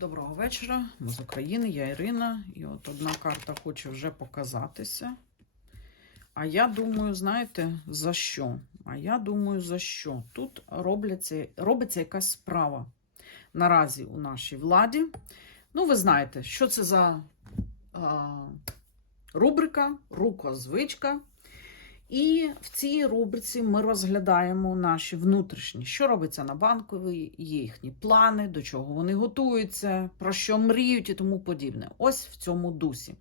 Доброго вечора. Ми з України, я Ірина. І от одна карта хоче вже показатися. А я думаю, знаєте, за що? А я думаю, за що? Тут робляться, робиться якась справа наразі у нашій владі. Ну, ви знаєте, що це за а, рубрика, рукозвичка. І в цій рубриці ми розглядаємо наші внутрішні, що робиться на банковій, їхні плани, до чого вони готуються, про що мріють і тому подібне. Ось в цьому дусі.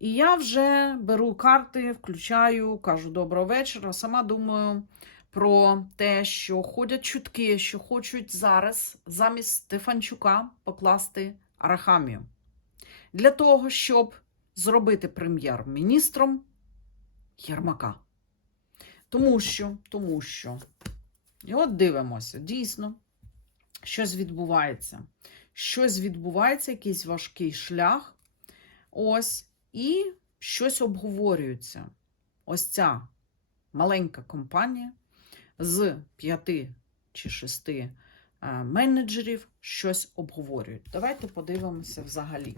І я вже беру карти, включаю, кажу доброго вечора. Сама думаю про те, що ходять чутки, що хочуть зараз замість Стефанчука покласти Арахамію. Для того, щоб зробити прем'єр-міністром Єрмака. Тому що, тому що, і от дивимося, дійсно, щось відбувається. Щось відбувається, якийсь важкий шлях. Ось, і щось обговорюється. Ось ця маленька компанія з п'яти чи шести е, менеджерів щось обговорюють. Давайте подивимося взагалі.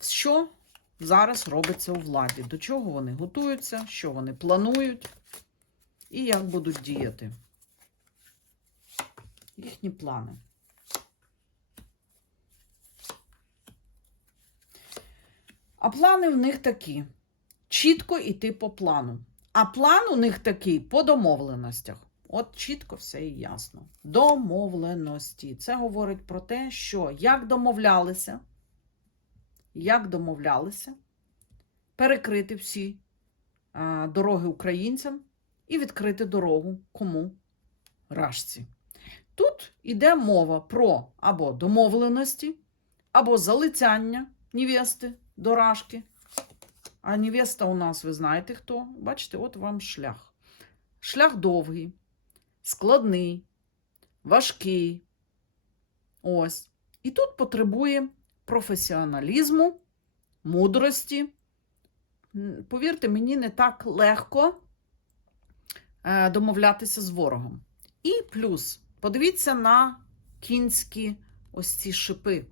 Що зараз робиться у владі? До чого вони готуються, що вони планують і як будуть діяти? Їхні плани. А плани в них такі: чітко йти по плану. А план у них такий по домовленостях. От чітко все і ясно. Домовленості. Це говорить про те, що як домовлялися, як домовлялися, перекрити всі дороги українцям і відкрити дорогу кому? Рашці. Тут іде мова про або домовленості, або залицяння невести до рашки. А невеста у нас, ви знаєте хто? Бачите, от вам шлях. Шлях довгий, складний, важкий. Ось. І тут потребує професіоналізму, мудрості. Повірте, мені не так легко е, домовлятися з ворогом. І плюс, подивіться на кінські ось ці шипи.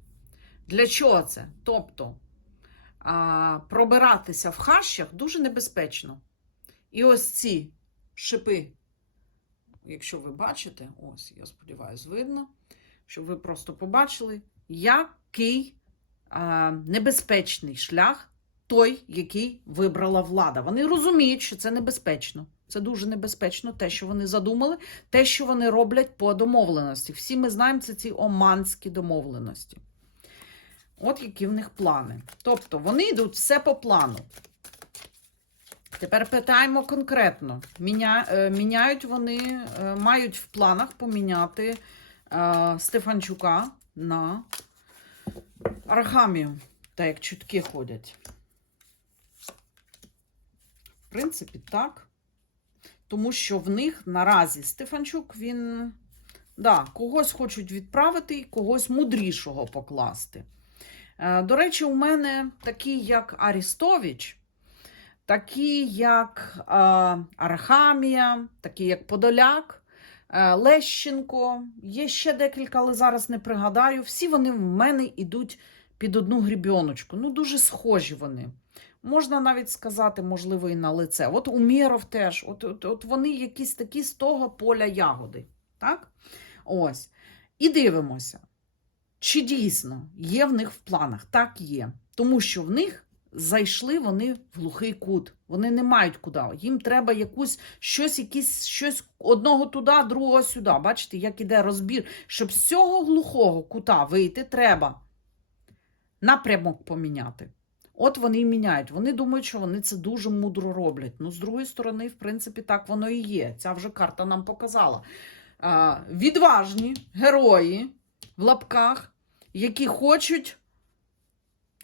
Для чого це? Тобто пробиратися в хащах дуже небезпечно. І ось ці шипи, якщо ви бачите, ось, я сподіваюся, видно, щоб ви просто побачили, який небезпечний шлях той, який вибрала влада. Вони розуміють, що це небезпечно. Це дуже небезпечно, те, що вони задумали, те, що вони роблять по домовленості. Всі ми знаємо, це ці оманські домовленості. От які в них плани. Тобто вони йдуть все по плану. Тепер питаємо конкретно: Міня, е, міняють вони, е, мають в планах поміняти е, Стефанчука на Арахамію, так як чутки ходять. В принципі, так. Тому що в них наразі Стефанчук, він, да, когось хочуть відправити, і когось мудрішого покласти. Е, До речі, у мене такі, як Арістович, такі, як е, Арахамія, такі, як Подоляк, Лещенко. Є ще декілька, але зараз не пригадаю. Всі вони в мене йдуть під одну грібіночку. Ну, дуже схожі вони. Можна навіть сказати, можливо, і на лице. От Умєров теж, от, от, от вони якісь такі з того поля ягоди. Так? Ось. І дивимося, чи дійсно є в них в планах. Так є. Тому що в них зайшли вони в глухий кут. Вони не мають куди. Їм треба якусь щось, якісь, щось одного туди, другого сюди. Бачите, як іде розбір. Щоб з цього глухого кута вийти, треба напрямок поміняти. От вони і міняють. Вони думають, що вони це дуже мудро роблять. Ну, з другої сторони, в принципі, так воно і є. Ця вже карта нам показала. А, відважні герої в лапках, які хочуть,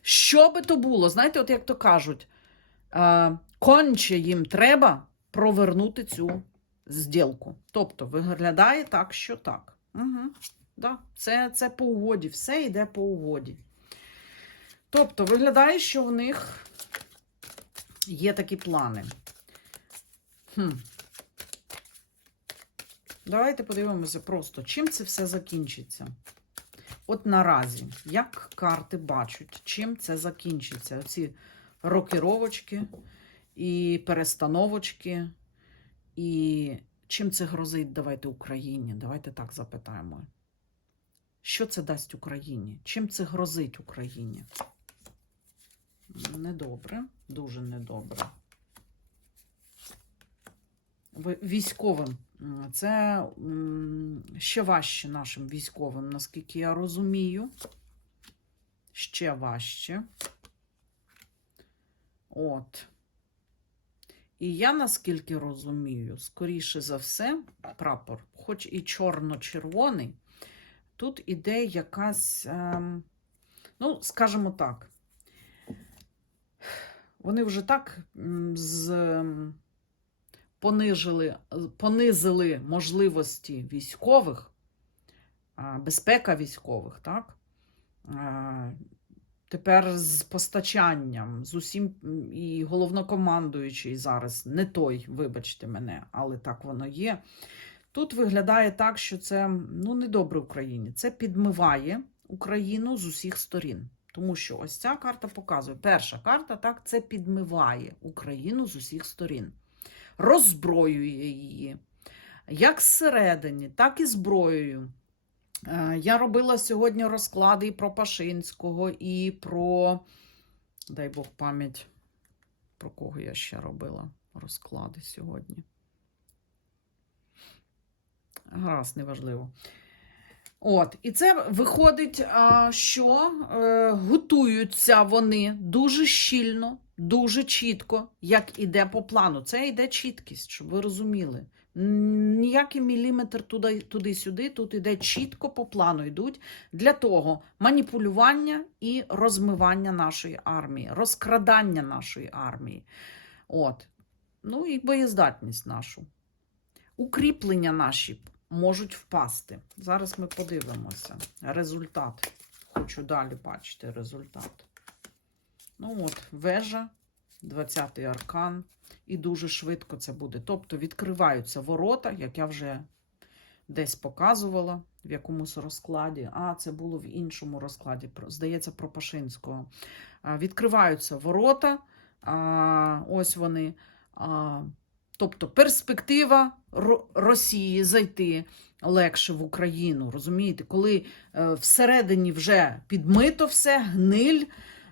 що би то було. Знаєте, от як то кажуть, конче їм треба провернути цю зділку. Тобто, виглядає так, що так. Угу. Да. Це, це по угоді, все йде по угоді. Тобто, виглядає, що в них є такі плани. Хм. Давайте подивимося просто, чим це все закінчиться. От наразі, як карти бачать, чим це закінчиться? Оці рокіровочки і перестановочки, і чим це грозить, давайте Україні. Давайте так запитаємо. Що це дасть Україні? Чим це грозить Україні? Недобре, дуже недобре. Ви- Військовим. Це ще важче нашим військовим, наскільки я розумію. Ще важче. От. І я, наскільки розумію, скоріше за все, прапор, хоч і чорно-червоний, тут іде якась, ем, ну, скажімо так, вони вже так з, понижили, понизили можливості військових, безпека військових, так? Тепер з постачанням, з усім і головнокомандуючий зараз не той, вибачте мене, але так воно є. Тут виглядає так, що це ну, не добре Україні. Це підмиває Україну з усіх сторін. Тому що ось ця карта показує. Перша карта так, це підмиває Україну з усіх сторін, роззброює її. Як зсередині, так і зброєю. Е, Я робила сьогодні розклади і про Пашинського, і про, дай Бог пам'ять, про кого я ще робила розклади сьогодні. Гаразд, неважливо. От, і це виходить, що е, готуються вони дуже щільно, дуже чітко, як іде по плану. Це йде чіткість, щоб ви розуміли. Ніякий міліметр туди-сюди, тут іде чітко по плану йдуть для того маніпулювання і розмивання нашої армії, розкрадання нашої армії. От. Ну і боєздатність нашу. Укріплення наші можуть впасти. Зараз ми подивимося. Результат. Хочу далі бачити результат. Ну от, вежа, 20-й аркан. І дуже швидко це буде. Тобто відкриваються ворота, як я вже десь показувала в якомусь розкладі. А, це було в іншому розкладі, здається, про Пашинського. Відкриваються ворота. Ось вони. Тобто перспектива Росії зайти легше в Україну. Розумієте, коли е, всередині вже підмито все, гниль,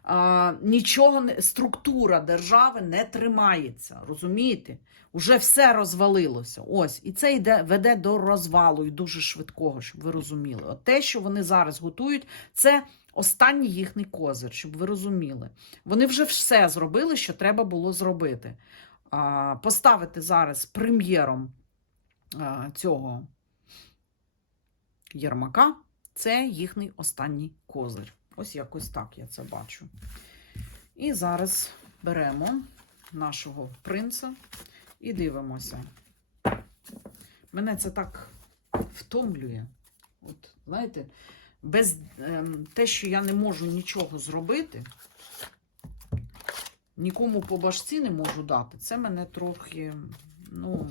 а, нічого не структура держави не тримається. Розумієте? Уже все розвалилося. Ось, і це йде веде до розвалу і дуже швидкого, щоб ви розуміли. От те, що вони зараз готують, це останній їхній козир, щоб ви розуміли. Вони вже все зробили, що треба було зробити. Поставити зараз прем'єром цього Єрмака це їхній останній козир. Ось якось так я це бачу. І зараз беремо нашого принца і дивимося. Мене це так втомлює. От, знаєте, без ем, те, що я не можу нічого зробити, нікому по башці не можу дати, це мене трохи, ну,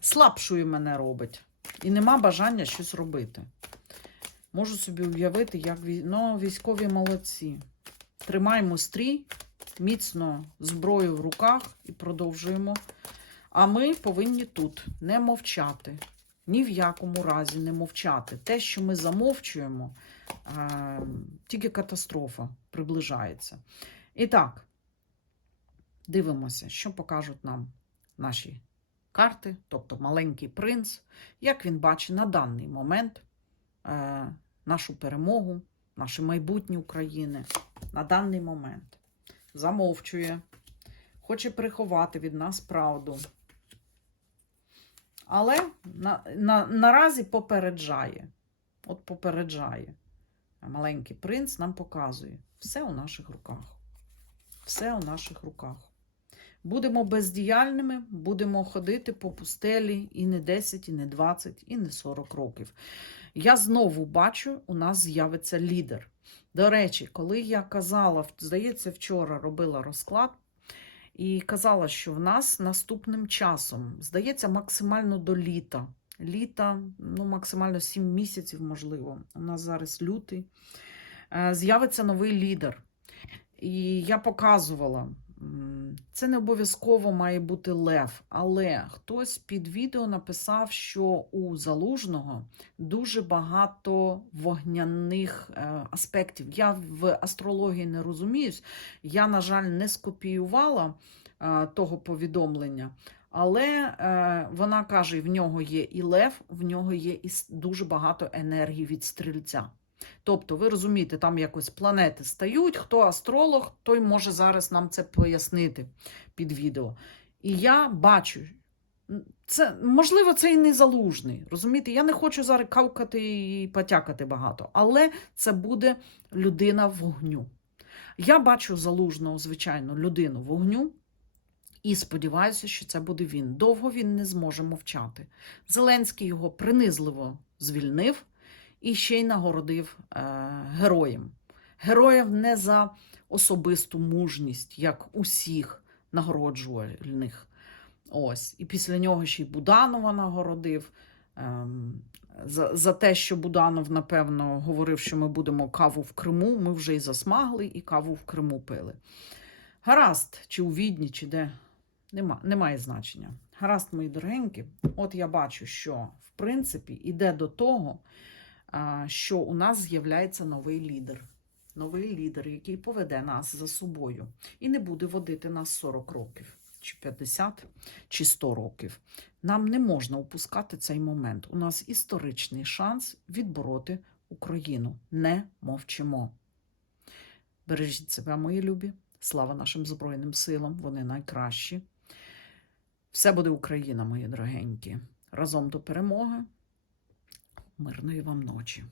слабшою мене робить. І нема бажання щось робити. Можу собі уявити, як ну, військові молодці. Тримаємо стрій, міцно зброю в руках і продовжуємо. А ми повинні тут не мовчати. Ні в якому разі не мовчати. Те, що ми замовчуємо, е, тільки катастрофа приближається. І так, дивимося, що покажуть нам наші карти, тобто маленький принц, як він бачить на даний момент е, нашу перемогу, наше майбутнє України на даний момент. Замовчує, хоче приховати від нас правду. Але на, на, наразі попереджає. От попереджає. Маленький принц нам показує: все у наших руках. Все у наших руках. Будемо бездіяльними, будемо ходити по пустелі і не 10, і не 20, і не 40 років. Я знову бачу, у нас з'явиться лідер. До речі, коли я казала, здається, вчора робила розклад і казала, що в нас наступним часом, здається, максимально до літа літа, ну, максимально 7 місяців, можливо. У нас зараз лютий. Е, З'явиться новий лідер. І я показувала, це не обов'язково має бути лев, але хтось під відео написав, що у залужного дуже багато вогняних е, аспектів. Я в астрології не розуміюсь. Я, на жаль, не скопіювала е, того повідомлення. Але е, вона каже: в нього є і лев, в нього є і дуже багато енергії від стрільця. Тобто, ви розумієте, там якось планети стають. Хто астролог, той може зараз нам це пояснити під відео. І я бачу, це можливо, це і не залужний. Розумієте, я не хочу зараз кавкати і потякати багато, але це буде людина вогню. Я бачу залужного, звичайно, людину вогню. І сподіваюся, що це буде він. Довго він не зможе мовчати. Зеленський його принизливо звільнив і ще й нагородив е, героєм. Героїв не за особисту мужність, як усіх нагороджувальних. Ось. І після нього ще й Буданова нагородив. Ем, за, за те, що Буданов, напевно, говорив, що ми будемо каву в Криму, ми вже і засмагли, і каву в Криму пили. Гаразд, чи у Відні, чи де. Нема, немає значення. Гаразд, мої дорогенькі, от я бачу, що в принципі іде до того, що у нас з'являється новий лідер. Новий лідер, який поведе нас за собою і не буде водити нас 40 років, чи 50, чи 100 років. Нам не можна упускати цей момент. У нас історичний шанс відбороти Україну. Не мовчимо. Бережіть себе, мої любі. Слава нашим Збройним силам, вони найкращі. Все буде Україна, мої дорогенькі. Разом до перемоги. Мирної вам ночі.